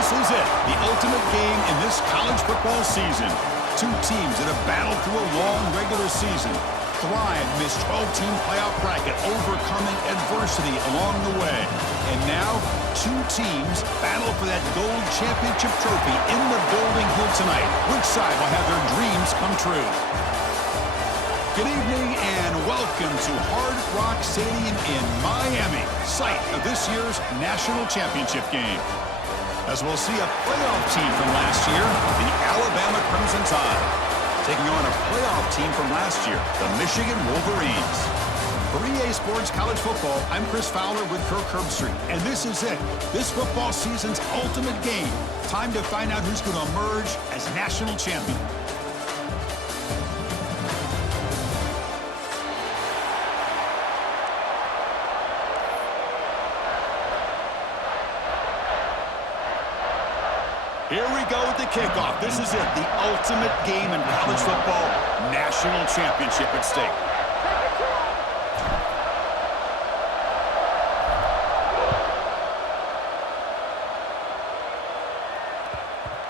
This is it, the ultimate game in this college football season. Two teams that have battled through a long regular season, thrived in this 12-team playoff bracket, overcoming adversity along the way. And now, two teams battle for that gold championship trophy in the building here tonight. Which side will have their dreams come true? Good evening and welcome to Hard Rock Stadium in Miami, site of this year's national championship game. As we'll see a playoff team from last year, the Alabama Crimson Tide, taking on a playoff team from last year, the Michigan Wolverines. For EA Sports College Football, I'm Chris Fowler with Kirk Herbstreit, and this is it, this football season's ultimate game. Time to find out who's going to emerge as national champion. Here we go with the kickoff. This is it, the ultimate game in college football, national championship at stake.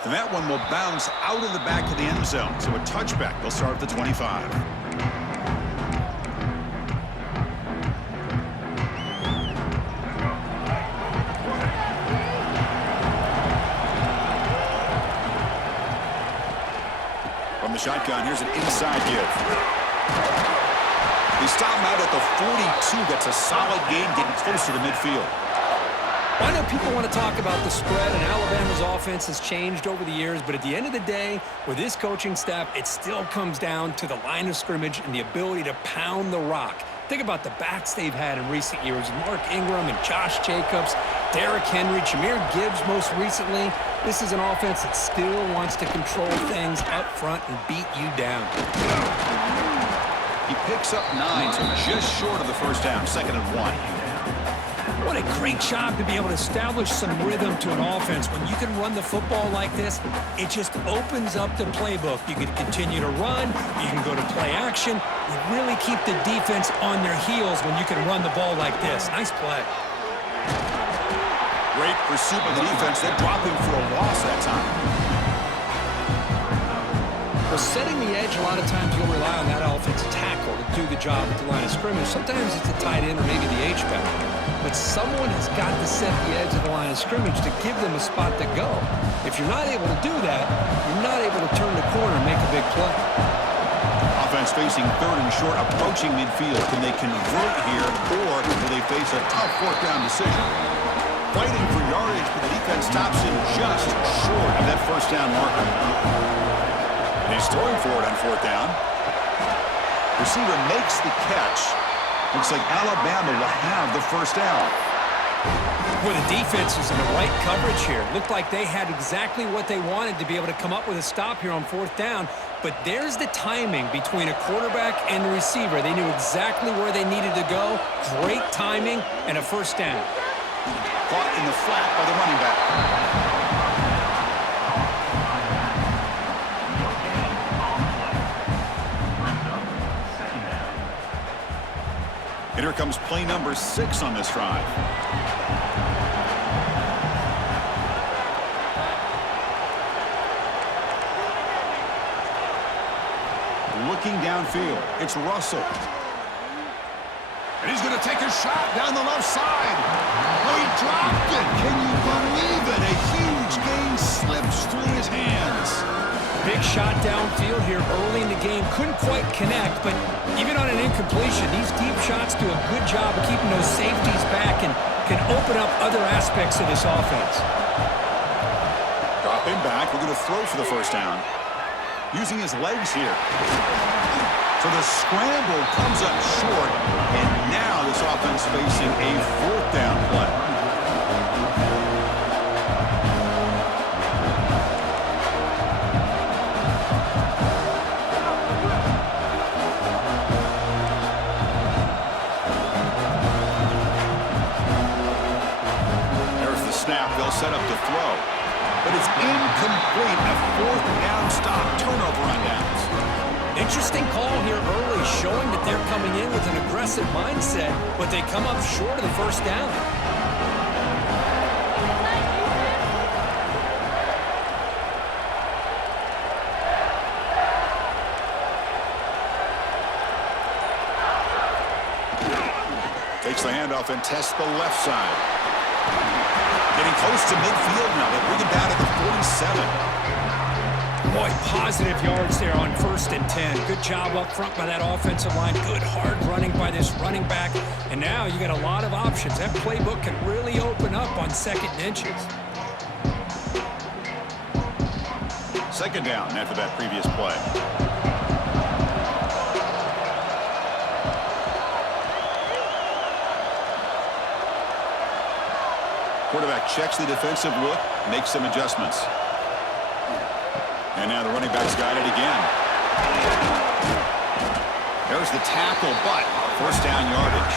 And that one will bounce out of the back of the end zone. So a touchback. They'll start at the 25. From the shotgun, here's an inside give. They stop him out at the 42. That's a solid gain, getting closer to midfield. I know people want to talk about the spread, and Alabama's offense has changed over the years, but at the end of the day, with this coaching staff, it still comes down to the line of scrimmage and the ability to pound the rock. Think about the backs they've had in recent years, Mark Ingram and Josh Jacobs, Derrick Henry, Jahmyr Gibbs most recently. This is an offense that still wants to control things up front and beat you down. He picks up 9, so just short of the first down, 2nd and 1. What a great job to be able to establish some rhythm to an offense. When you can run the football like this, it just opens up the playbook. You can continue to run. You can go to play action. You really keep the defense on their heels when you can run the ball like this. Nice play. Great pursuit of the defense. They're dropping for a loss that time. Well, setting the edge, a lot of times you'll rely on that offensive tackle to do the job at the line of scrimmage. Sometimes it's a tight end or maybe the H-back. But someone has got to set the edge of the line of scrimmage to give them a spot to go. If you're not able to do that, you're not able to turn the corner and make a big play. Offense facing 3rd and short, approaching midfield. Can they convert here, or will they face a tough 4th down decision? Fighting for yardage, but the defense stops him just short of that 1st down marker. And he's throwing for it on 4th down. Receiver makes the catch. Looks like Alabama will have the 1st down. Well, the defense is in the right coverage here. Looked like they had exactly what they wanted to be able to come up with a stop here on 4th down. But there's the timing between a quarterback and the receiver. They knew exactly where they needed to go. Great timing and a 1st down. Caught in the flat by the running back. And here comes play number 6 on this drive. Looking downfield, it's Russell. And he's going to take a shot down the left side. Oh, he dropped it. Can you believe it? A huge gain slips through his hands. Big shot downfield here early in the game. Couldn't quite connect, but even on an incompletion, these deep shots do a good job of keeping those safeties back and can open up other aspects of this offense. Dropping back. We're going to throw for the 1st down. Using his legs here. So the scramble comes up short, and now this offense facing a 4th down play. They'll set up to throw, but it's incomplete. A 4th down stop, turnover on downs. Interesting call here early, showing that they're coming in with an aggressive mindset, but they come up short of the 1st down. Takes the handoff and tests the left side. Getting close to midfield now. They bring it down to the 47. Boy, positive yards there on 1st and 10. Good job up front by that offensive line. Good hard running by this running back. And now you got a lot of options. That playbook can really open up on 2nd and inches. 2nd down after that previous play. Quarterback checks the defensive look, makes some adjustments. And now the running back's got it again. There's the tackle, but 1st down yardage.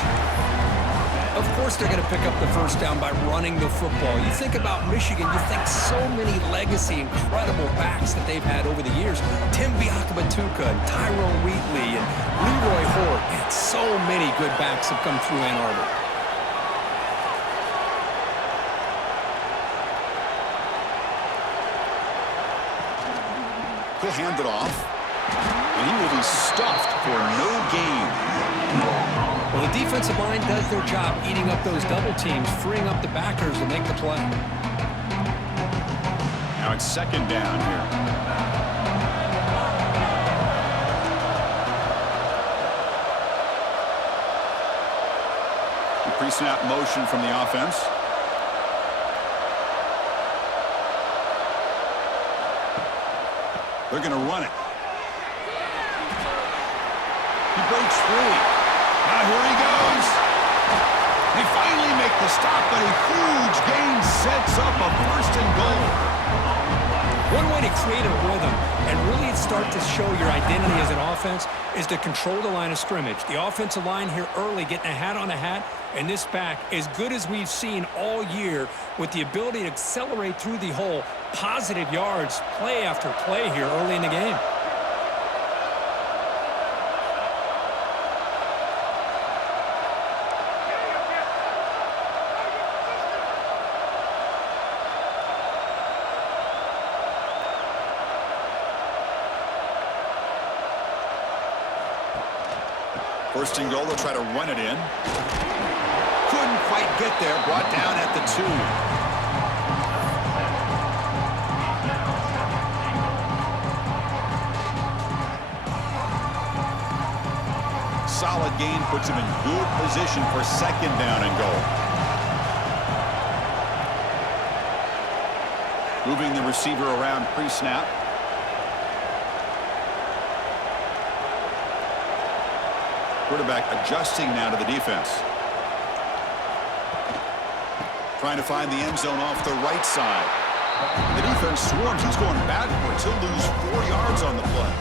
Of course they're going to pick up the 1st down by running the football. You think about Michigan, you think so many legacy, incredible backs that they've had over the years. Tim Biakabatuka and Tyrone Wheatley and Leroy Hort. Man, so many good backs have come through Ann Arbor. He'll hand it off, and he will be stuffed for no gain. Well, the defensive line does their job eating up those double teams, freeing up the backers to make the play. Now it's 2nd down here. The pre-snap motion from the offense. They're going to run it. He breaks free. Now here he goes. They finally make the stop, but a huge gain sets up a 1st and goal. One way to create a rhythm and really start to show your identity as an offense is to control the line of scrimmage. The offensive line here early getting a hat on a hat, and this back, as good as we've seen all year, with the ability to accelerate through the hole, positive yards, play after play here early in the game. First and goal, they'll try to run it in. Couldn't quite get there, brought down at the 2. Solid gain puts him in good position for 2nd down and goal. Moving the receiver around pre-snap. Quarterback adjusting now to the defense. Trying to find the end zone off the right side. The defense swarms. He's going backwards. He'll lose 4 yards on the play.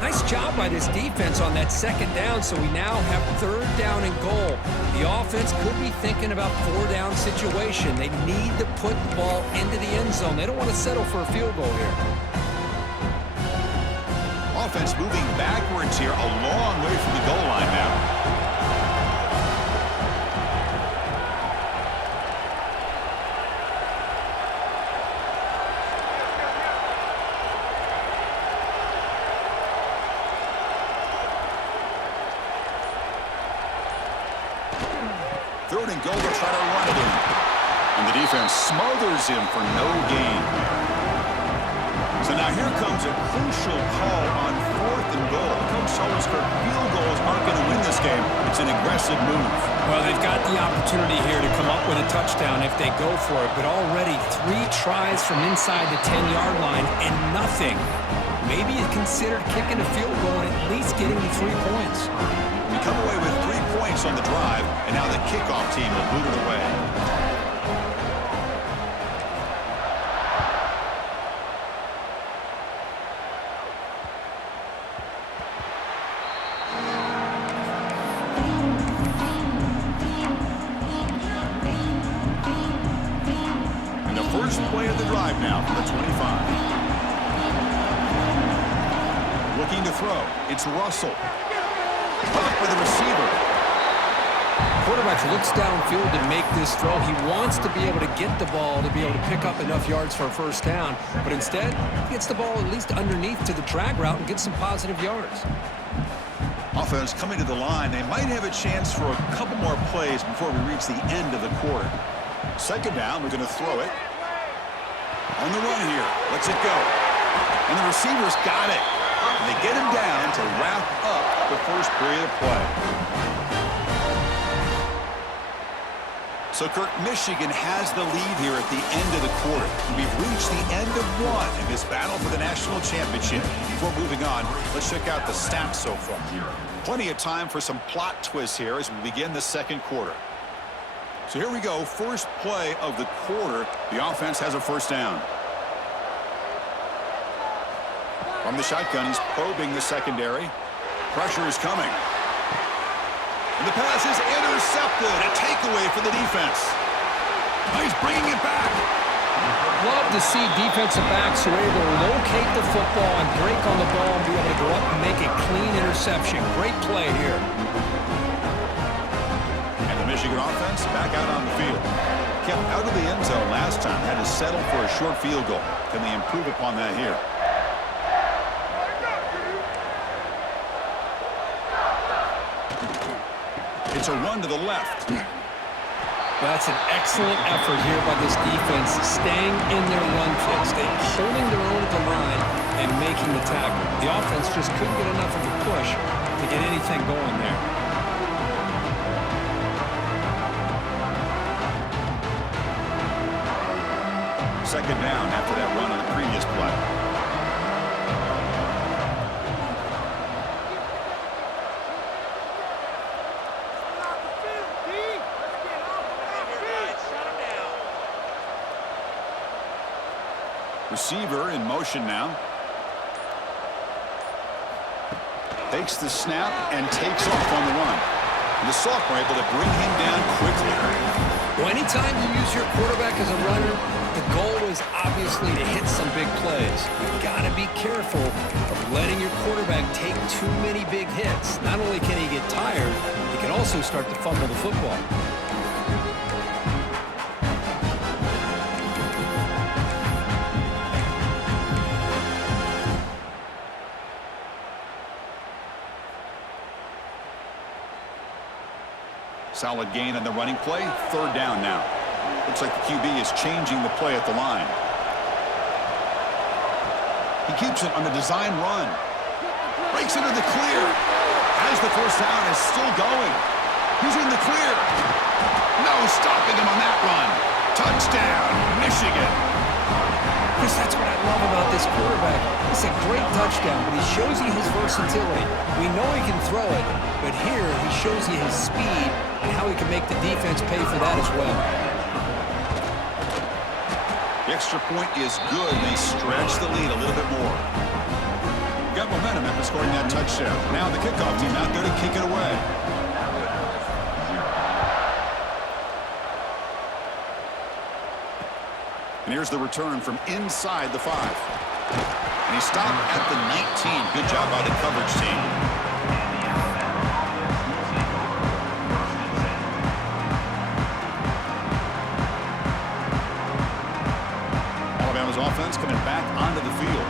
Nice job by this defense on that 2nd down, so we now have 3rd down and goal. The offense could be thinking about 4-down situation. They need to put the ball into the end zone. They don't want to settle for a field goal here. Offense moving backwards here, a long way from the goal line now. Third and goal, they'll try to run it in. And the defense smothers him for no gain. So now here comes a crucial call on 4th and goal. Coach Solskjaer, field goals aren't going to win this game. It's an aggressive move. Well, they've got the opportunity here to come up with a touchdown if they go for it, but already 3 tries from inside the 10-yard line and nothing. Maybe you consider kicking a field goal and at least getting the 3 points. We come away with 3 points on the drive, and now the kickoff team will boot it away. First play of the drive now from the 25. Looking to throw. It's Russell. Caught by the receiver. Quarterback looks downfield to make this throw. He wants to be able to get the ball to be able to pick up enough yards for a 1st down, but instead he gets the ball at least underneath to the drag route and gets some positive yards. Offense coming to the line. They might have a chance for a couple more plays before we reach the end of the quarter. Second down, we're going to throw it. On the run here. Lets it go. And the receivers got it. And they get him down to wrap up the first period of play. So, Kirk, Michigan has the lead here at the end of the quarter. We've reached the end of one in this battle for the national championship. Before moving on, let's check out the stats so far. Plenty of time for some plot twists here as we begin the second quarter. So here we go. First play of the quarter. The offense has a first down. From the shotgun, he's probing the secondary. Pressure is coming. And the pass is intercepted. A takeaway for the defense. Now he's bringing it back. Love to see defensive backs who are able to locate the football and break on the ball and be able to go up and make a clean interception. Great play here. And the Michigan offense back out on the field. Kept out of the end zone last time. Had to settle for a short field goal. Can they improve upon that here? It's a run to the left. That's an excellent effort here by this defense, staying in their run fix, holding their own at the line and making the tackle. The offense just couldn't get enough of a push to get anything going there. Second down after that run on the previous play. Receiver in motion now. Takes the snap and takes off on the run. And the sophomore able to bring him down quickly. Well, anytime you use your quarterback as a runner, the goal is obviously to hit some big plays. You've got to be careful of letting your quarterback take too many big hits. Not only can he get tired, he can also start to fumble the football. Solid gain on the running play. Third down now. Looks like the QB is changing the play at the line. He keeps it on the design run. Breaks into the clear. Has the first down, is still going. He's in the clear. No stopping him on that run. Touchdown, Michigan. Chris, that's what I love about this quarterback. It's a great touchdown, but he shows you his versatility. We know he can throw it, but here he shows you his speed and how he can make the defense pay for that as well. The extra point is good. They stretch the lead a little bit more. Got momentum after scoring that touchdown. Now the kickoff team out there to kick it away. And here's the return from inside the 5. And he stopped at the 19. Good job by the coverage team. Alabama's offense coming back onto the field.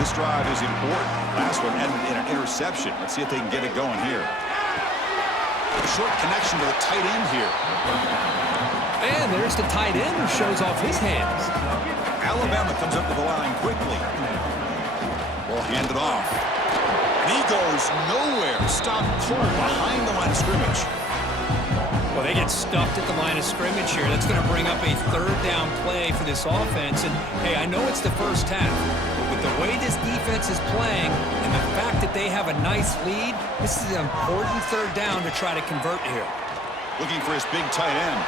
This drive is important. Last one ended in an interception. Let's see if they can get it going here. A short connection to the tight end here. And there's the tight end who shows off his hands. Alabama comes up to the line quickly. Well, handed off. And he goes nowhere. Stopped cold behind the line of scrimmage. Well, they get stuffed at the line of scrimmage here. That's going to bring up a third down play for this offense. And, hey, I know it's the first half, but with the way this defense is playing and the fact that they have a nice lead, this is an important third down to try to convert here. Looking for his big tight end.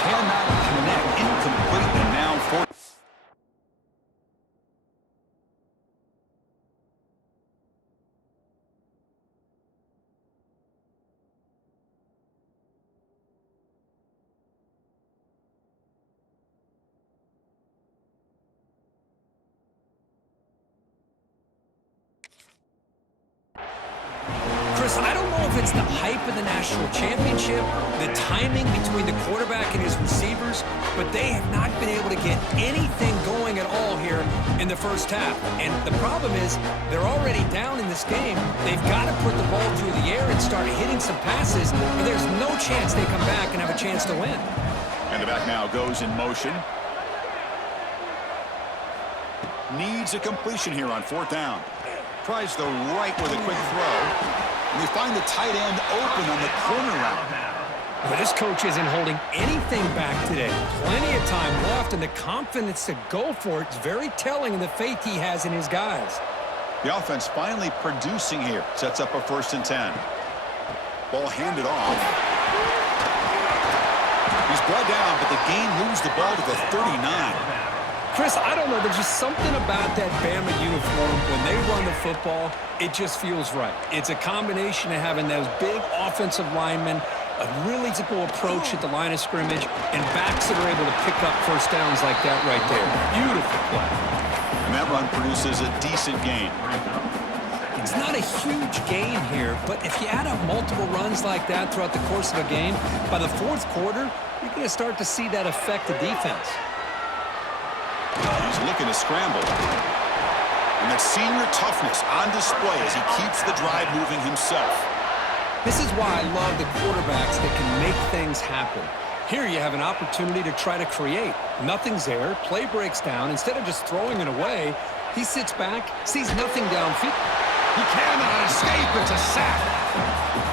Cannot connect. Incomplete, and now for... Chris, I don't know if it's the hype of the national championship, the timing between the quarterback and his receivers, but they have not been able to get anything going at all here in the first half. And the problem is they're already down in this game. They've got to put the ball through the air and start hitting some passes, or there's no chance they come back and have a chance to win. And the back now goes in motion. Needs a completion here on 4th down. Tries the right with a quick throw. And they find the tight end open on the corner route. Well, this coach isn't holding anything back today. Plenty of time left, and the confidence to go for it is very telling in the faith he has in his guys. The offense finally producing here. Sets up a 1st and 10. Ball handed off. He's brought down, but the gain moves the ball to the 39. Chris, I don't know. There's just something about that Bama uniform. When they run the football, it just feels right. It's a combination of having those big offensive linemen, a really simple approach at the line of scrimmage, and backs that are able to pick up first downs like that right there. Beautiful play. And that run produces a decent gain. It's not a huge gain here, but if you add up multiple runs like that throughout the course of a game, by the 4th quarter, you're going to start to see that affect the defense. He's looking to scramble. And that senior toughness on display as he keeps the drive moving himself. This is why I love the quarterbacks that can make things happen. Here you have an opportunity to try to create. Nothing's there. Play breaks down. Instead of just throwing it away, he sits back, sees nothing downfield. He cannot escape. It's a sack.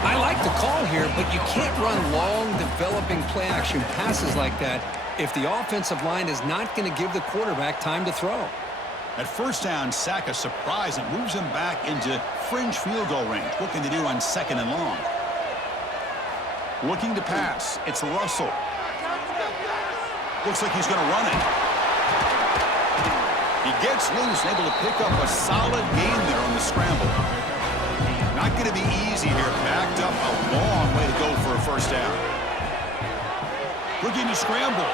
I like the call here, but you can't run long, developing play-action passes like that if the offensive line is not going to give the quarterback time to throw. At 1st down, sack a surprise and moves him back into fringe field goal range. Looking to do on 2nd and long. Looking to pass. It's Russell. Looks like he's going to run it. He gets loose, able to pick up a solid gain there on the scramble. Not going to be easy here. Backed up a long way to go for a 1st down. Looking to scramble.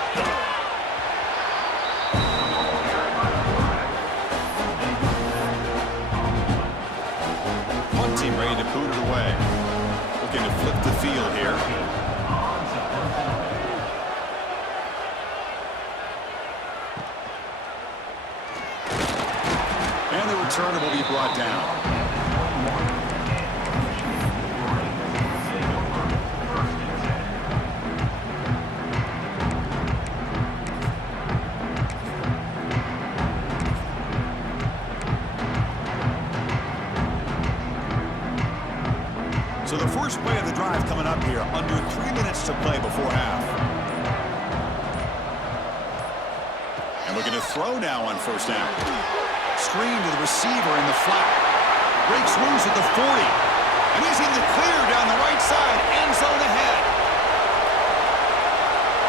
Punt team ready to boot it away. Looking to flip the field here. And the return will be brought down. So the first play of the drive coming up here, under 3 minutes to play before half. And looking to throw now on 1st down. Screen to the receiver in the flat. Breaks loose at the 40. And he's in the clear down the right side. End zone ahead.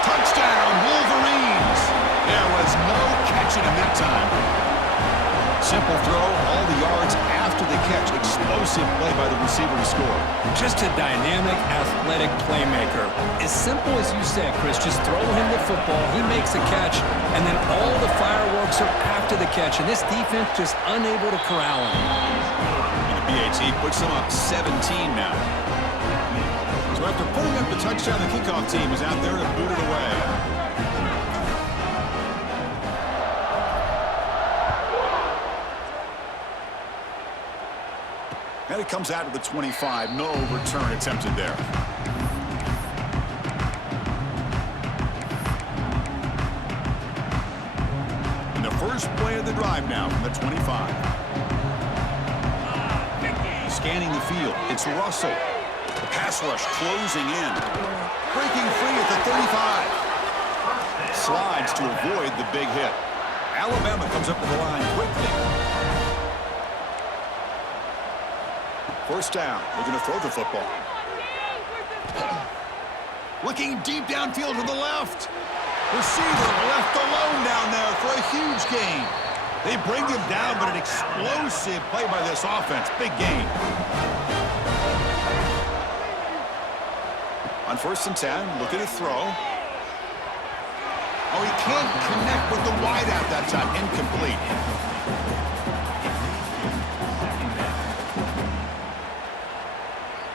Touchdown, Wolverines. There was no catching him that time. Simple throw, all the yards after the catch. Explosive play by the receiver to score. Just a dynamic, athletic playmaker. As simple as you said, Chris, just throw him the football, he makes a catch, and then all the fireworks are after the catch. And this defense just unable to corral him. And the BAT puts them up 17 now. So after putting up the touchdown, the kickoff team is out there to boot it away. And it comes out to the 25. No return attempted there. And the first play of the drive now from the 25. Scanning the field. It's Russell. The pass rush closing in. Breaking free at the 35. Slides to avoid the big hit. Alabama comes up to the line quickly. 1st down, looking to throw the football. Looking deep downfield to the left. Receiver left alone down there for a huge gain. They bring him down, but an explosive play by this offense. Big gain. On 1st and 10, looking to throw. Oh, he can't connect with the wideout that time. Incomplete.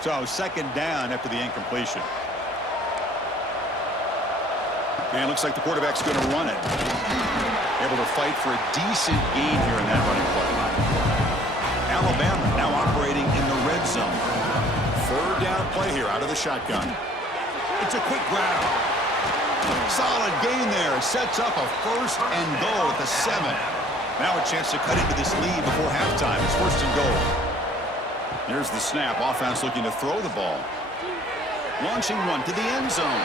So second down after the incompletion. And it looks like the quarterback's going to run it. Able to fight for a decent gain here in that running play. Alabama now operating in the red zone. Third down play here out of the shotgun. It's a quick grab. Solid gain there. Sets up a first and goal at the 7. Now a chance to cut into this lead before halftime. It's first and goal. Here's the snap. Offense looking to throw the ball. Launching one to the end zone.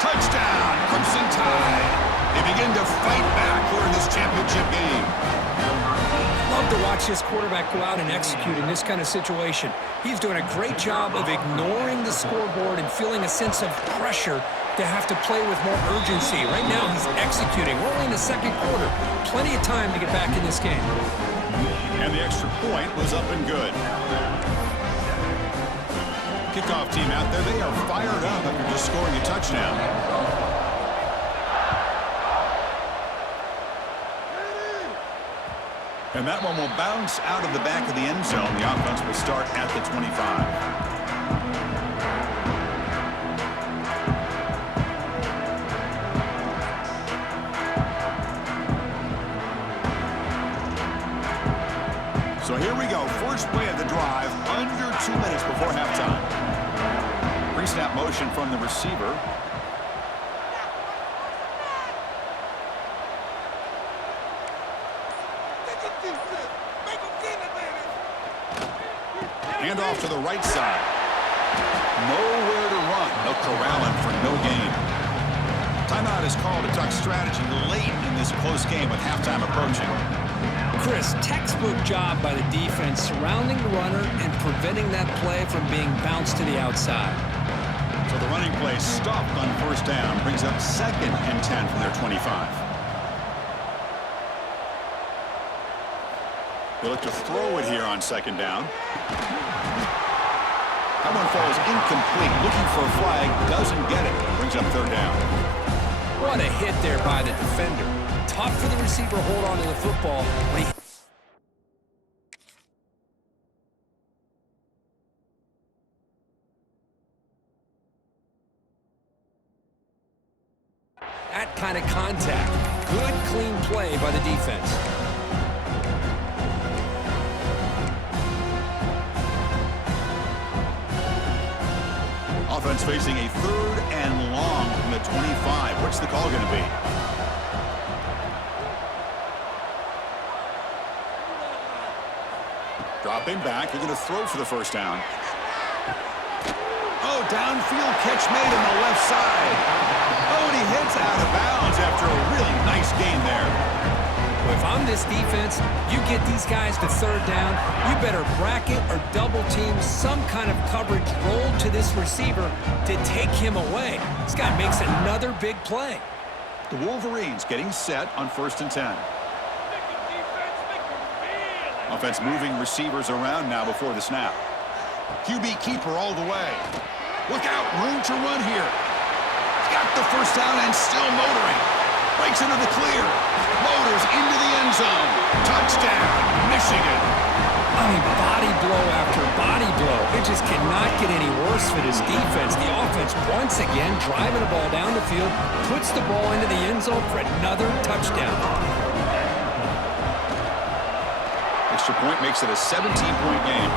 Touchdown, Crimson Tide. They begin to fight back here in this championship game. Love to watch this quarterback go out and execute in this kind of situation. He's doing a great job of ignoring the scoreboard and feeling a sense of pressure to have to play with more urgency. Right now, he's executing. We're only in the second quarter. Plenty of time to get back in this game. And the extra point was up and good. Kickoff team out there, they are fired up after just scoring a touchdown. And that one will bounce out of the back of the end zone. The offense will start at the 25. So here we go. First play of the drive, under 2 minutes before halftime. Pre-snap motion from the receiver. Hand off to the right side. Nowhere to run. They'll corral him for no gain. Timeout is called to talk strategy late in this close game with halftime approaching. Chris, textbook job by the defense surrounding the runner and preventing that play from being bounced to the outside. So the running play stopped on first down, brings up 2nd and 10 from their 25. They look to throw it here on 2nd down. That one falls incomplete. Looking for a flag, doesn't get it. Brings up 3rd down. What a hit there by the defender. Tough for the receiver to hold on to the football when he that kind of contact. Good, clean play by the defense. Offense facing a 3rd and long from the 25. What's the call going to be? Dropping back. They're going to throw for the first down. Oh, downfield catch made on the left side. Oh, and he hits out of bounds after a really nice gain there. If I'm this defense, you get these guys to 3rd down, you better bracket or double team some kind of coverage roll to this receiver to take him away. This guy makes another big play. The Wolverines getting set on 1st and 10. Offense moving receivers around now before the snap. QB keeper all the way. Look out, room to run here. Got the first down and still motoring. Breaks into the clear. Motors into the end zone. Touchdown, Michigan. I mean, body blow after body blow. It just cannot get any worse for this defense. The offense once again driving the ball down the field, puts the ball into the end zone for another touchdown. Extra point makes it a 17-point game.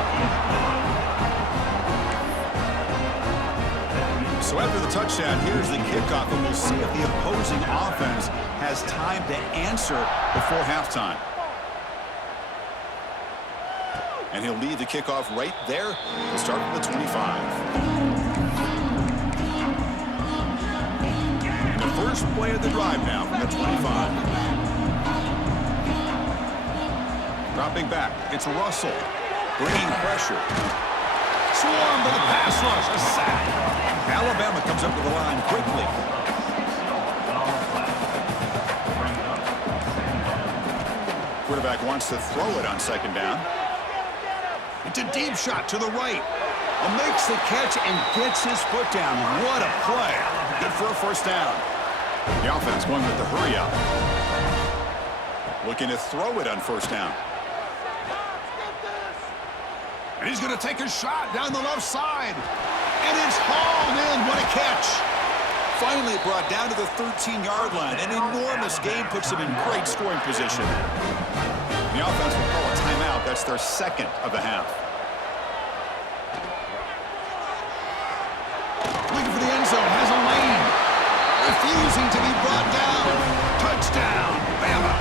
So after the touchdown, here's the kickoff, and we'll see if the opposing offense has time to answer before halftime. And he'll lead the kickoff right there. He'll start from the 25. And the first play of the drive now from the 25. Dropping back, it's Russell, bringing pressure. Swarmed by the pass rush, a sack. Alabama comes up to the line quickly. Quarterback wants to throw it on 2nd down. It's a deep shot to the right. Makes the catch and gets his foot down. What a play. Good for a first down. The offense going with the hurry up. Looking to throw it on 1st down. And he's going to take a shot down the left side. And it's hauled in. What a catch. Finally brought down to the 13-yard line. An enormous gain puts him in great scoring position. The offense will call a timeout. That's their second of the half. Looking for the end zone. Has a lane. Refusing to be brought down. Touchdown. Bama.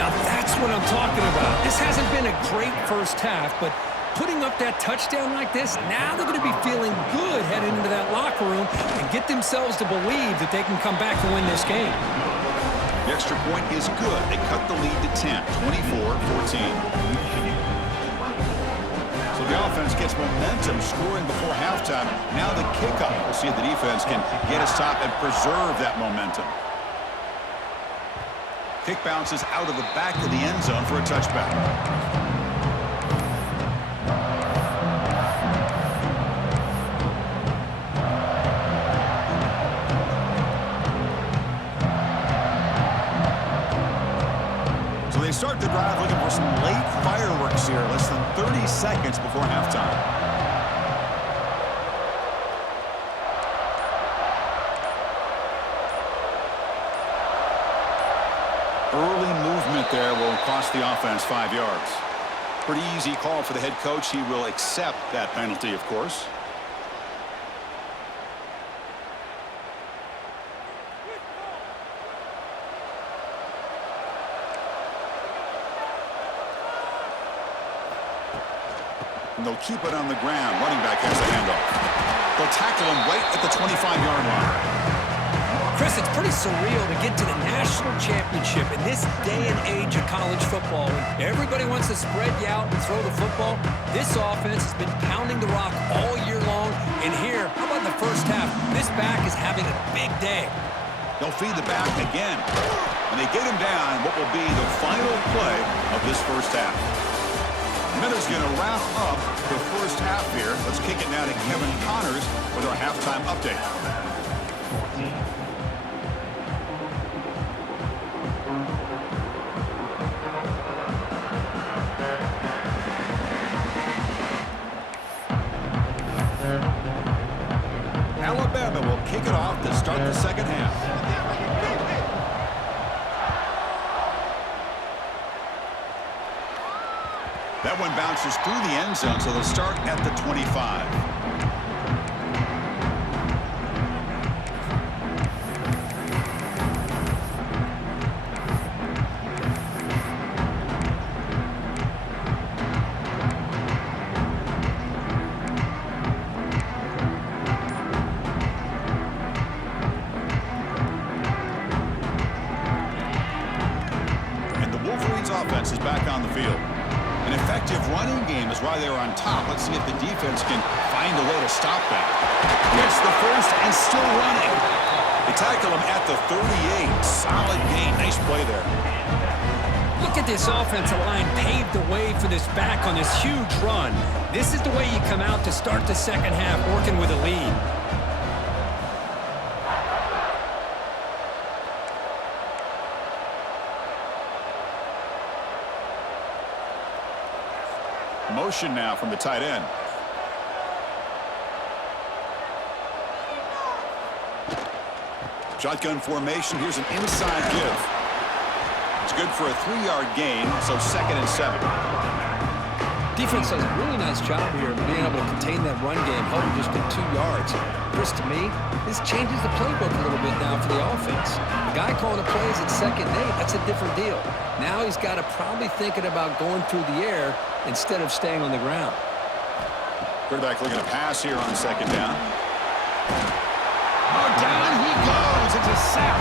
Now that's what I'm talking about. This hasn't been a great first half, but putting up that touchdown like this, now they're going to be feeling good heading into that locker room and get themselves to believe that they can come back and win this game. The extra point is good. They cut the lead to 10, 24-14. So the offense gets momentum scoring before halftime. Now the kickoff. We'll see if the defense can get a stop and preserve that momentum. Kick bounces out of the back of the end zone for a touchback. So they start the drive looking for some late fireworks here, less than 30 seconds before halftime. Early movement there will cost the offense 5 yards. Pretty easy call for the head coach. He will accept that penalty, of course. And they'll keep it on the ground. Running back has the handoff. They'll tackle him right at the 25-yard line. Chris, it's pretty surreal to get to the national championship in this day and age of college football. When everybody wants to spread you out and throw the football, this offense has been pounding the rock all year long. And here, how about in the first half? This back is having a big day. They'll feed the back again. And they get him down what will be the final play of this first half. Miller's going to wrap up the first half here. Let's kick it now to Kevin Connors with our halftime update. Alabama will kick it off to start the second half. That one bounces through the end zone, so they'll start at the 25. Offense is back on the field. An effective running game is why they are on top. Let's see if the defense can find a way to stop that. Gets the first and still running. They tackle him at the 38. Solid gain. Nice play there. Look at this offensive line paved the way for this back on this huge run. This is the way you come out to start the second half, working with a lead. Motion now from the tight end. Shotgun formation. Here's an inside give. It's good for a 3-yard gain, so 2nd and 7. Defense does a really nice job here of being able to contain that run game, holding just to 2 yards. Chris, to me, this changes the playbook a little bit now for the offense. The guy calling the plays at 2nd and 8, that's a different deal. Now he's got to probably thinking about going through the air instead of staying on the ground. Quarterback looking to pass here on 2nd down. Oh, down he goes. It's a sack.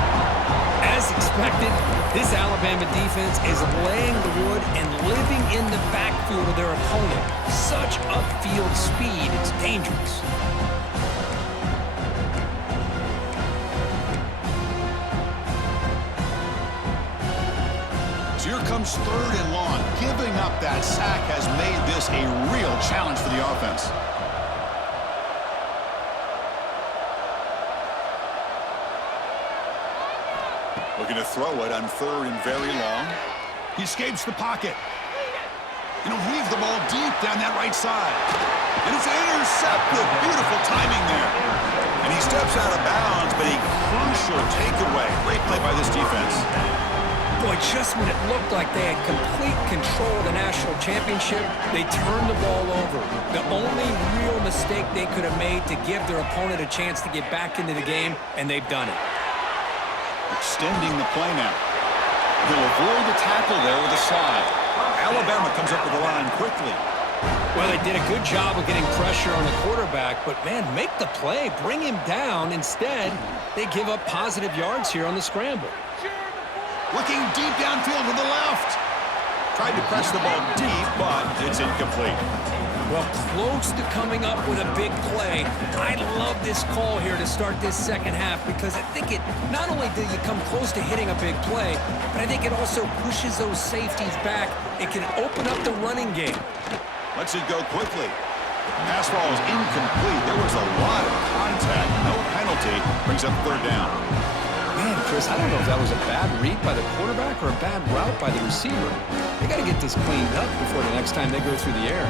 As expected, this Alabama defense is laying the wood and living in the backfield of their opponent. Such upfield speed, it's dangerous. So here comes 3rd and long. Giving up that sack has made this a real challenge for the offense. Looking to throw it on 3rd and very long. He escapes the pocket. He'll leave the ball deep down that right side. And it's intercepted. Beautiful timing there. And he steps out of bounds, but a crucial takeaway. Great play by this defense. Boy, just when it looked like they had complete control of the national championship, they turned the ball over. The only real mistake they could have made to give their opponent a chance to get back into the game, and they've done it. Extending the play now. He'll avoid the tackle there with a slide. Alabama comes up with the line quickly. Well, they did a good job of getting pressure on the quarterback, but, man, make the play. Bring him down. Instead, they give up positive yards here on the scramble. Looking deep downfield to the left. Tried to press the ball deep, but it's incomplete. Well, close to coming up with a big play. I love this call here to start this second half because I think it not only did you come close to hitting a big play, but I think it also pushes those safeties back. It can open up the running game. Lets it go quickly. Pass ball is incomplete. There was a lot of contact. No penalty. Brings up third down. Man, Chris, I don't know if that was a bad read by the quarterback or a bad route by the receiver. They got to get this cleaned up before the next time they go through the air.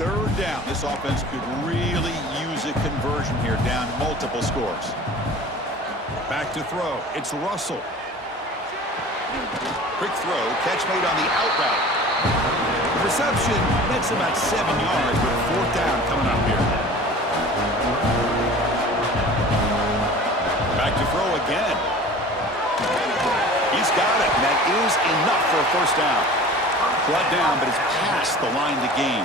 Third down. This offense could really use a conversion here, down multiple scores. Back to throw. It's Russell. Quick throw. Catch made on the out route. The reception, that's about 7 yards, but fourth down coming up here. Back to throw again. He's got it, and that is enough for a first down. Brought down, but it's past the line to gain.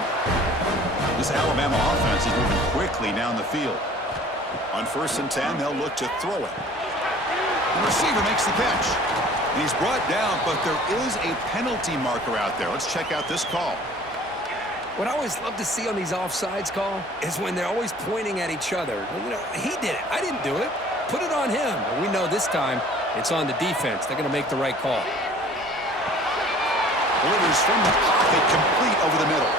This Alabama offense is moving quickly down the field. On 1st and 10, they'll look to throw it. The receiver makes the catch. And he's brought down, but there is a penalty marker out there. Let's check out this call. What I always love to see on these offsides call is when they're always pointing at each other. You know, he did it. I didn't do it. Put it on him. And we know this time it's on the defense. They're going to make the right call. Delivers from the pocket, complete over the middle.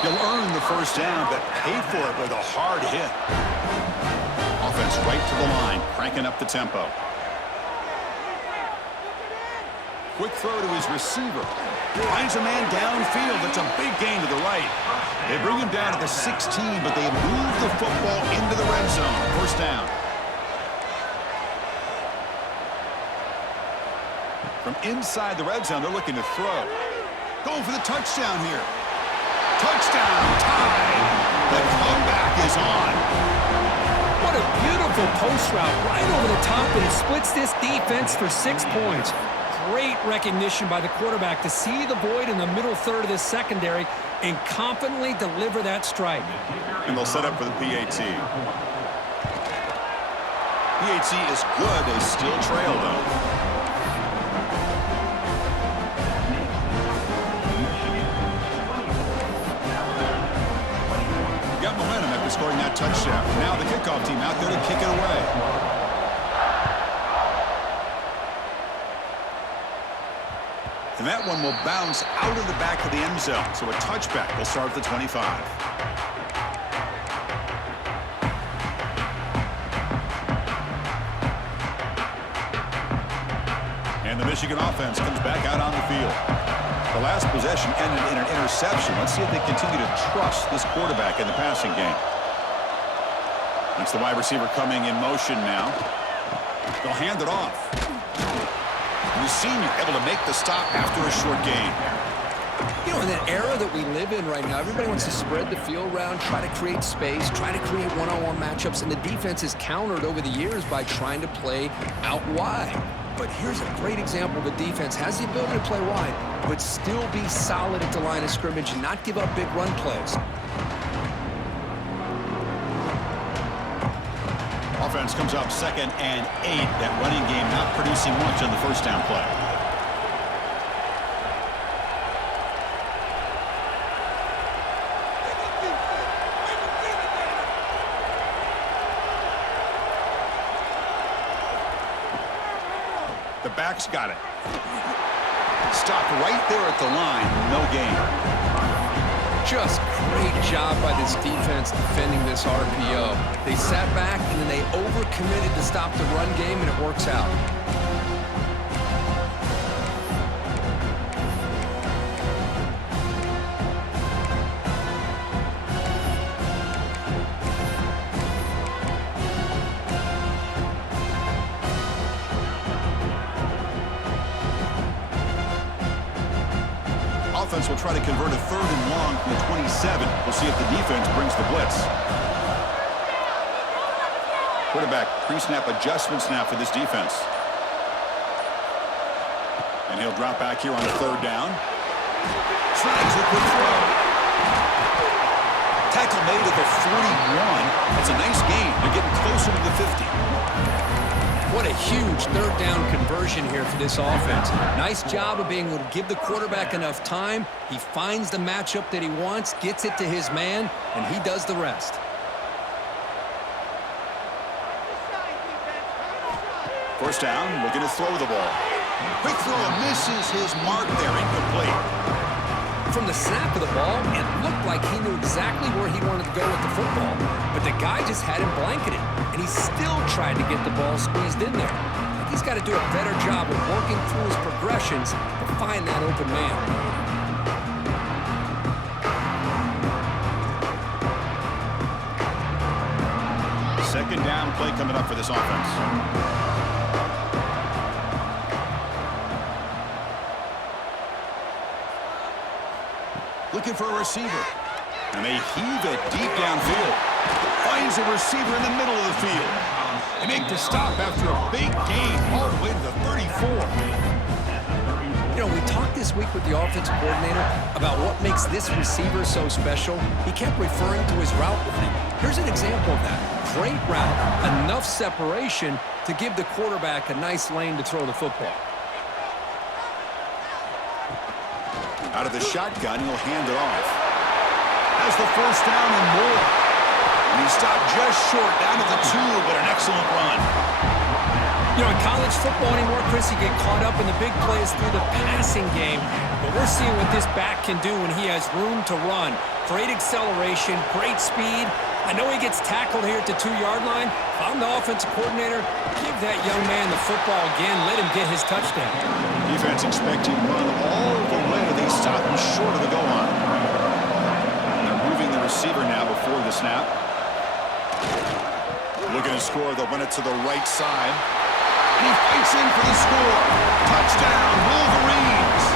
He'll earn the first down, but pay for it with a hard hit. Offense right to the line, cranking up the tempo. Quick throw to his receiver. Finds a man downfield. It's a big gain to the right. They bring him down at the 16, but they move the football into the red zone. First down. From inside the red zone, they're looking to throw. Going for the touchdown here. Touchdown, tied. The comeback is on. What a beautiful post route right over the top, and it splits this defense for 6 points. Great recognition by the quarterback to see the void in the middle third of the secondary and confidently deliver that strike. And they'll set up for the PAT. PAT is good. They still trail, though. Got momentum after scoring that touchdown. Now the kickoff team out there to kick it away. And that one will bounce out of the back of the end zone. So a touchback will start at the 25. And the Michigan offense comes back out on the field. The last possession ended in an interception. Let's see if they continue to trust this quarterback in the passing game. That's the wide receiver coming in motion now. They'll hand it off. The senior able to make the stop after a short gain. You know, in that era that we live in right now, everybody wants to spread the field around, try to create space, try to create one-on-one matchups, and the defense is countered over the years by trying to play out wide. But here's a great example. The defense has the ability to play wide, but still be solid at the line of scrimmage and not give up big run plays. Offense comes up 2nd and 8. That running game not producing much on the first down play. The back's got it. Stopped right there at the line. No gain. Just great job by this defense defending this RPO. They sat back and then they overcommitted to stop the run game, and it works out. offense will try to convert a 3rd and long from the 27. We'll see if the defense brings the blitz. Quarterback pre-snap adjustments now for this defense. And he'll drop back here on the 3rd down. Tries a quick throw. Tackle made at the 41. That's a nice gain. They're getting closer to the 50. What a huge 3rd down conversion here for this offense. Nice job of being able to give the quarterback enough time. He finds the matchup that he wants, gets it to his man, and he does the rest. First down, looking to throw the ball. Quick throw, misses his mark there, incomplete. From the snap of the ball, it looked like he knew exactly where he wanted to go with the football. But the guy just had him blanketed, and he still tried to get the ball squeezed in there. He's got to do a better job of working through his progressions to find that open man. Second down play coming up for this offense. Looking for a receiver. And they heave it deep downfield. Finds a receiver in the middle of the field. They make the stop after a big gain all the way to the 34. You know, we talked this week with the offensive coordinator about what makes this receiver so special. He kept referring to his route running. Here's an example of that. Great route, enough separation to give the quarterback a nice lane to throw the football. Out of the shotgun, he'll hand it off. Has the first down and more. And he stopped just short, down to the 2, but an excellent run. You know, in college football anymore, Chris, you get caught up in the big plays through the passing game. But we're seeing what this back can do when he has room to run. Great acceleration, great speed. I know he gets tackled here at the 2-yard line. If I'm the offensive coordinator, give that young man the football again. Let him get his touchdown. Defense expecting run all the way. They stop him short of the goal line. They're moving the receiver now before the snap. Looking to score. They'll run it to the right side. And he fights in for the score. Touchdown, Wolverines.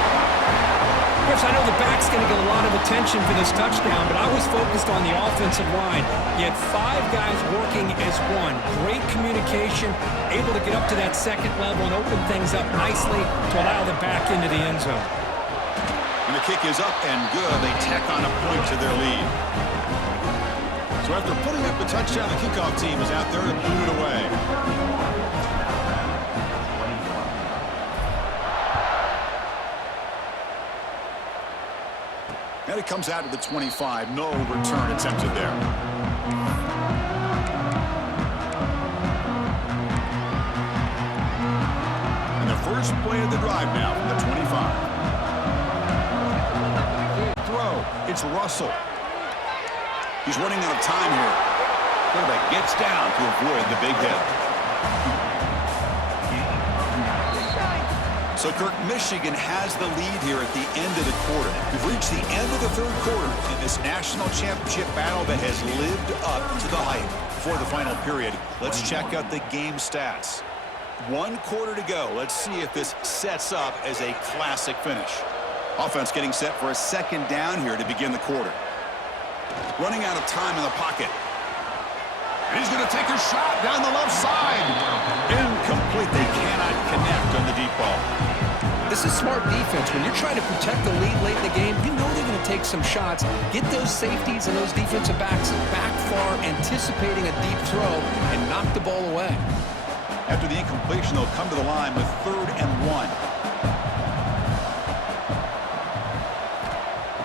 Chris, I know the back's going to get a lot of attention for this touchdown, but I was focused on the offensive line. You had 5 guys working as one. Great communication, able to get up to that second level and open things up nicely to allow the back into the end zone. And the kick is up and good. They tack on a point to their lead. So after putting up a touchdown, the kickoff team is out there to boot it away. And it comes out to the 25. No return attempted there. And the first play of the drive now from the 25. Throw. It's Russell. He's running out of time here. Quarterback gets down to avoid the big hit. So, Kirk, Michigan has the lead here at the end of the quarter. We've reached the end of the 3rd quarter in this national championship battle that has lived up to the hype. Before the final period, let's check out the game stats. 1 quarter to go. Let's see if this sets up as a classic finish. Offense getting set for a second down here to begin the quarter. Running out of time in the pocket. And he's going to take a shot down the left side. Incomplete. They cannot connect on the deep ball. This is smart defense. When you're trying to protect the lead late in the game, you know they're going to take some shots. Get those safeties and those defensive backs back far, anticipating a deep throw, and knock the ball away. After the incompletion, they'll come to the line with 3rd and 1.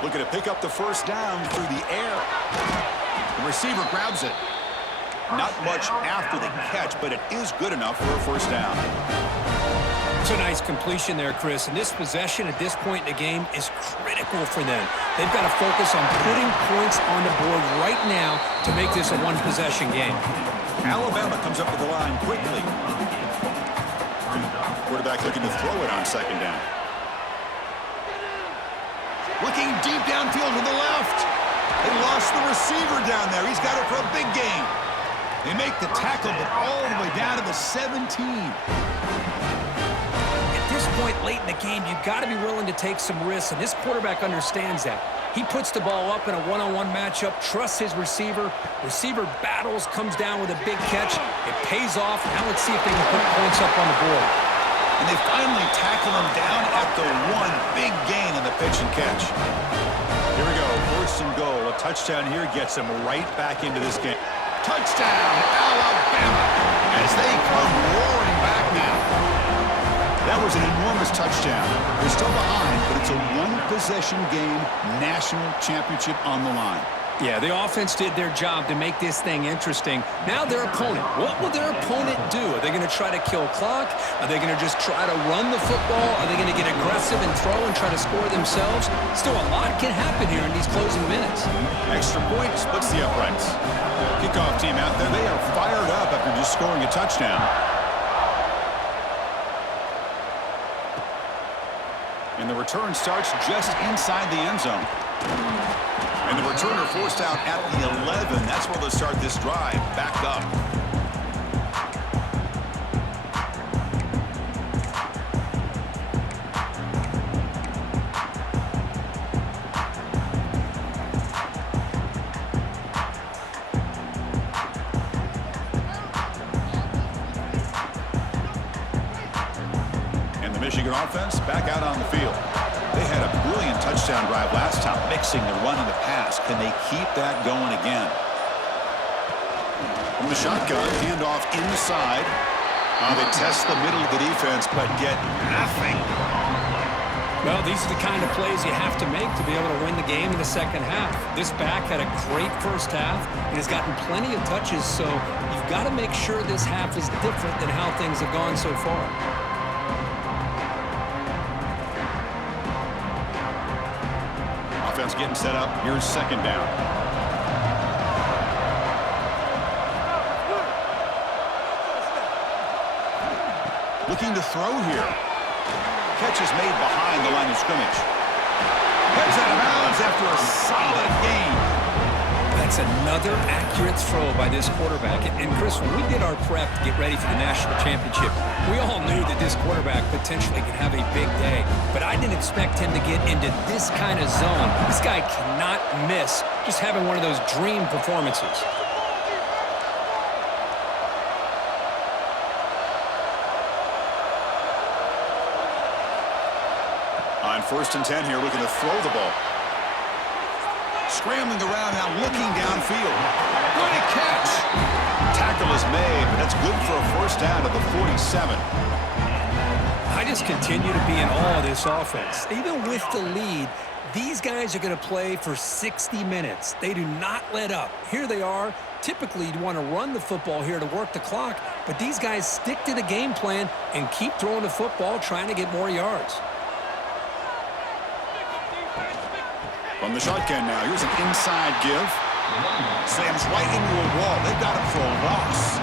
Looking to pick up the first down through the air. The receiver grabs it. Not much after the catch, but it is good enough for a first down. It's a nice completion there, Chris. And this possession at this point in the game is critical for them. They've got to focus on putting points on the board right now to make this a one-possession game. Alabama comes up to the line quickly. Quarterback looking to throw it on second down. Looking deep downfield to the left. They lost the receiver down there. He's got it for a big gain. They make the tackle, but all the way down to the 17. At this point point late in the game, you've got to be willing to take some risks, and this quarterback understands that. He puts the ball up in a one-on-one matchup, trusts his receiver. Receiver battles, comes down with a big catch. It pays off. Now let's see if they can put points up on the board. And they finally tackle him down at the one. Big gain in the pitch and catch. Here we go, first and goal. A touchdown here gets them right back into this game. Touchdown, Alabama, as they come roaring back now. That was an enormous touchdown. They're still behind, but it's a one-possession game, national championship on the line. Yeah, the offense did their job to make this thing interesting. Now their opponent. What will their opponent do? Are they going to try to kill clock? Are they going to just try to run the football? Are they going to get aggressive and throw and try to score themselves? Still, a lot can happen here in these closing minutes. Extra point splits the uprights. Kickoff team out there, they are fired up after just scoring a touchdown. And the return starts just inside the end zone. And the returner forced out at the 11. That's where they'll start this drive, back up. And the Michigan offense back out on the field. They had a brilliant touchdown drive last time, mixing the run and the pass. Can they keep that going again? From the shotgun, handoff inside. They test the middle of the defense, but get nothing. Well, these are the kind of plays you have to make to be able to win the game in the second half. This back had a great first half and has gotten plenty of touches, so you've got to make sure this half is different than how things have gone so far. Offense getting set up. Here's second down. Looking to throw here. Catch is made behind the line of scrimmage. Heads out of bounds after a solid gain. That's another accurate throw by this quarterback. And Chris, when we did our prep to get ready for the national championship, we all knew that this quarterback potentially could have a big day. But I didn't expect him to get into this kind of zone. This guy cannot miss just having one of those dream performances. On 1st and 10 here, looking to throw the ball. Scrambling around now, looking downfield. What a catch! Tackle is made, but that's good for a first down at the 47. I just continue to be in awe of this offense. Even with the lead, these guys are going to play for 60 minutes. They do not let up. Here they are. Typically, you'd want to run the football here to work the clock, but these guys stick to the game plan and keep throwing the football, trying to get more yards. From the shotgun now, here's an inside give. Slams right into a wall. They've got him for a loss.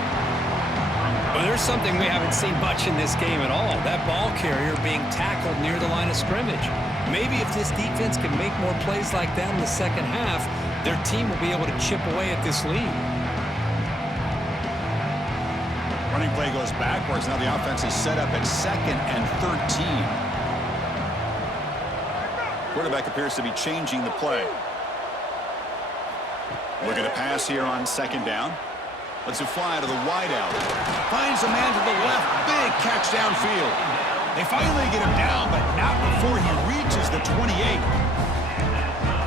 Well, there's something we haven't seen much in this game at all. That ball carrier being tackled near the line of scrimmage. Maybe if this defense can make more plays like that in the second half, their team will be able to chip away at this lead. Running play goes backwards. Now the offense is set up at 2nd and 13. Quarterback appears to be changing the play. Looking to pass here on 2nd down. Lets it fly to the wideout. Finds a man to the left. Big catch downfield. They finally get him down, but not before he reaches the 28.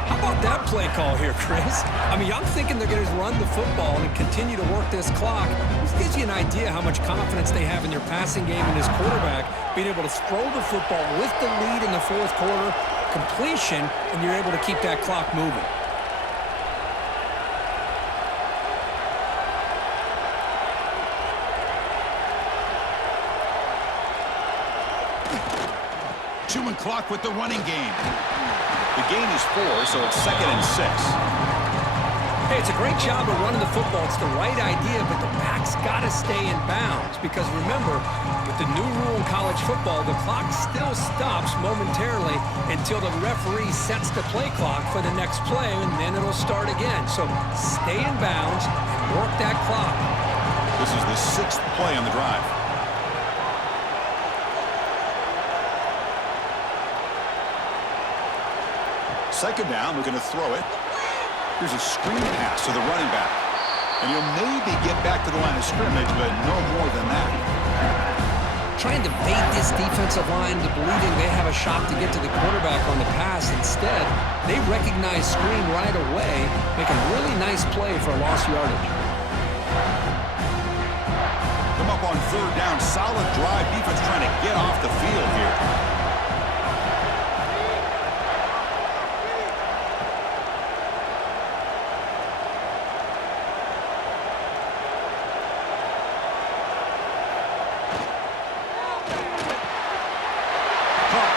How about that play call here, Chris? I mean, I'm thinking they're going to run the football and continue to work this clock. This gives you an idea how much confidence they have in their passing game and this quarterback being able to throw the football with the lead in the 4th quarter, completion, and you're able to keep that clock moving. Chewing clock with the running game. The gain is 4, so it's 2nd and 6. Hey, it's a great job of running the football. It's the right idea, but the back's got to stay in bounds. Because remember, with the new rule in college football, the clock still stops momentarily until the referee sets the play clock for the next play, and then it'll start again. So stay in bounds and work that clock. This is the 6th play on the drive. second down, looking to throw it. Here's a screen pass to the running back. And he'll maybe get back to the line of scrimmage, but no more than that. Trying to bait this defensive line into believing they have a shot to get to the quarterback on the pass. Instead, they recognize screen right away, make a really nice play for lost yardage. Come up on third down. Solid drive. Defense trying to get off the field here.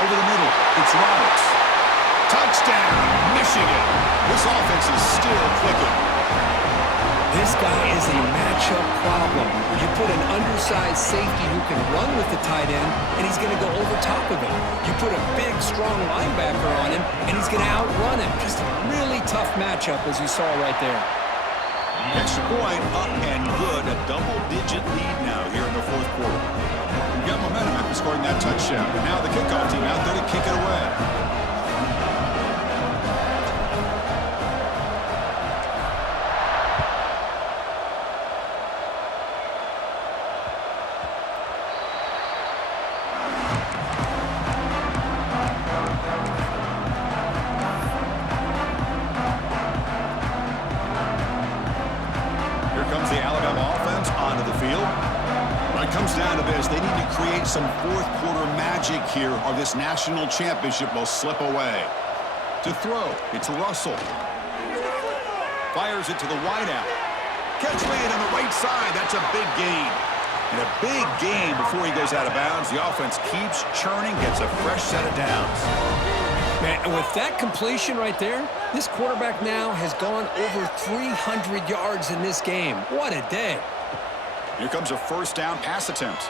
Over the middle, it's Roberts. Touchdown, Michigan. This offense is still clicking. This guy is a matchup problem. You put an undersized safety who can run with the tight end, and he's going to go over top of him. You put a big, strong linebacker on him, and he's going to outrun him. Just a really tough matchup, as you saw right there. Extra point up and good. A double-digit lead now here in the fourth quarter. We've got momentum after scoring that touchdown. Now the kickoff team out there to kick it away. Here comes the Alabama offense onto the field. When it comes down to this, they need to create some fourth quarter magic here or this national championship will slip away. To throw, it's Russell. Fires it to the wideout. Catch made on the right side. That's a big gain. And a big gain before he goes out of bounds. The offense keeps churning, gets a fresh set of downs. Man, and with that completion right there, this quarterback now has gone over 300 yards in this game. What a day. Here comes a first down pass attempt.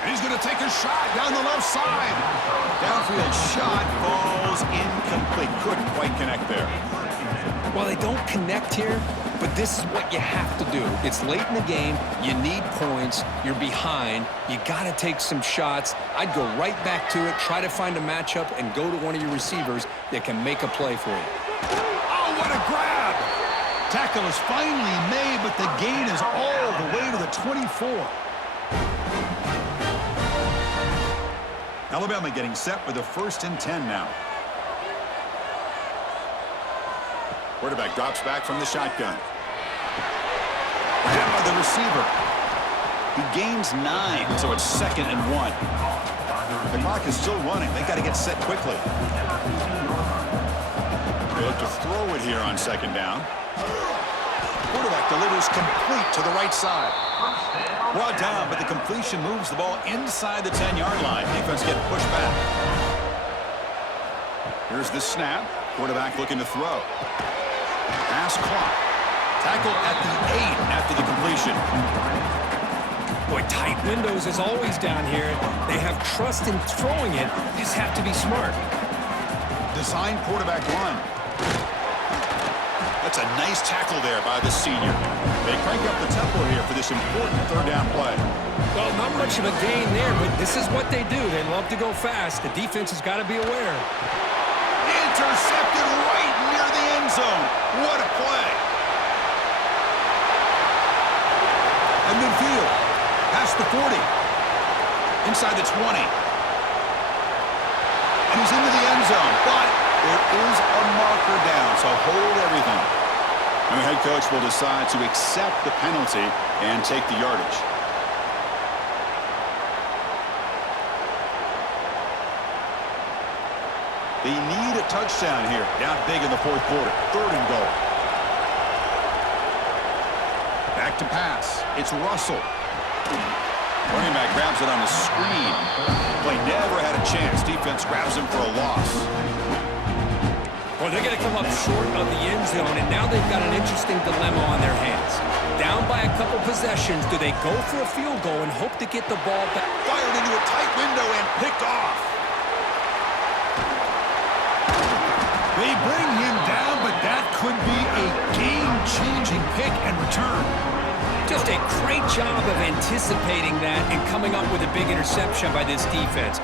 And he's going to take a shot down the left side. Downfield shot falls incomplete. Couldn't quite connect there. Well, they don't connect here, but this is what you have to do. It's late in the game. You need points. You're behind. You got to take some shots. I'd go right back to it, try to find a matchup, and go to one of your receivers that can make a play for you. Oh, what a grab! Tackle is finally made, but the gain is all the way to the 24. Alabama getting set with a 1st and 10 now. Quarterback drops back from the shotgun. Hit by the receiver. He gains 9, so it's 2nd and 1. The clock is still running. They got to get set quickly. They look to throw it here on 2nd down. Quarterback delivers complete to the right side. Brought down, but the completion moves the ball inside the 10-yard line. Defense getting pushed back. Here's the snap. Quarterback looking to throw. Pass clock. Tackle at the 8 after the completion. Boy, tight windows as always down here. They have trust in throwing it. Just have to be smart. Design quarterback run. That's a nice tackle there by the senior. They crank up the tempo here for this important 3rd down play. Well, not much of a gain there, but this is what they do. They love to go fast. The defense has got to be aware. Intercepted right near the end zone. What a play. And midfield. Past the 40. Inside the 20. And he's into the end zone. But there is a marker down, so hold everything. And the head coach will decide to accept the penalty and take the yardage. They need a touchdown here. Down big in the 4th quarter. 3rd and goal. Back to pass. It's Russell. Running back grabs it on the screen. Play never had a chance. Defense grabs him for a loss. Well, they're going to come up short of the end zone, and now they've got an interesting dilemma on their hands. Down by a couple possessions, do they go for a field goal and hope to get the ball back? Fired into a tight window and picked off. They bring him down, but that could be a game-changing pick and return. Just a great job of anticipating that and coming up with a big interception by this defense.